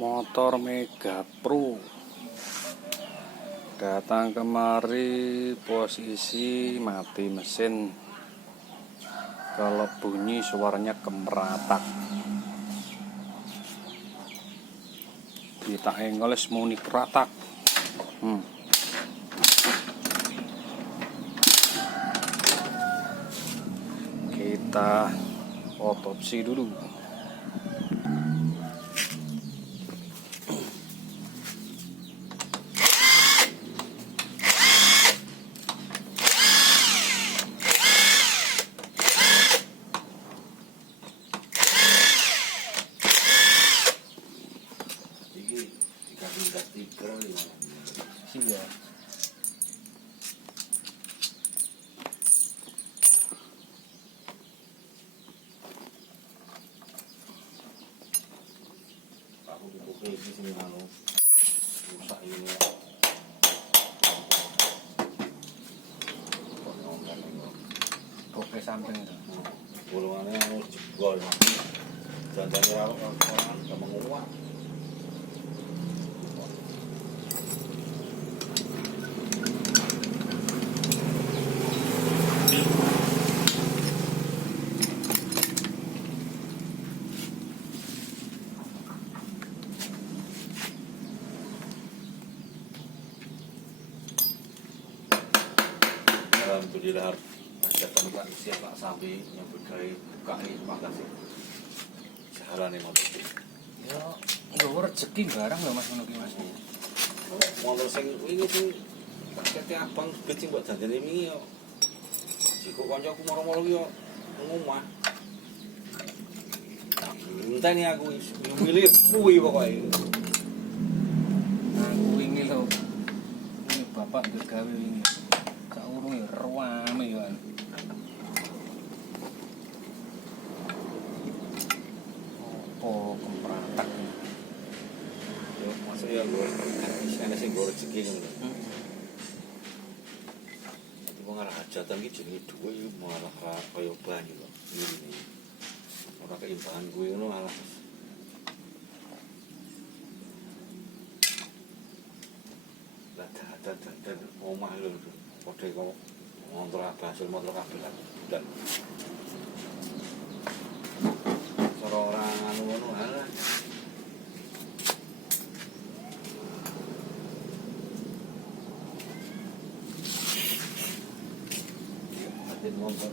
Motor Mega Pro datang kemari, posisi mati mesin. Kalau bunyi suaranya kemeratak. Kita engoles muni keratak. Kita otopsi dulu. Iya. Aku buka di sini rusak ini. Oke samping itu. Bolongannya jebol. Jangan orang menguap. Alhamdulillah ada tempat isi tak sampai yang berkait bukai makasih jalan ini motor Ya, nggawa rezeki barang lho Mas ngono ki Mas. motor sing wingi sing pakete abang gede mbok dandene wingi yo jiko kancaku moro-moro ki yo ngomah ngenteni aku milih kuwi pokoke Aku wingi lho. Ini bapak gawe wingi. Sak urung ya ruame yo. Oh, kemeratak. yo masuk ya lho ana sing go rezeki ngono tapi wong arah hajatan ki jenenge dhuwit yo malah kaya banyu lho ini ora keimbangan kuwi ngono malah dan omah lho padha kok motor abah hasil motor kabeh dan cara orang anu ngono alah motor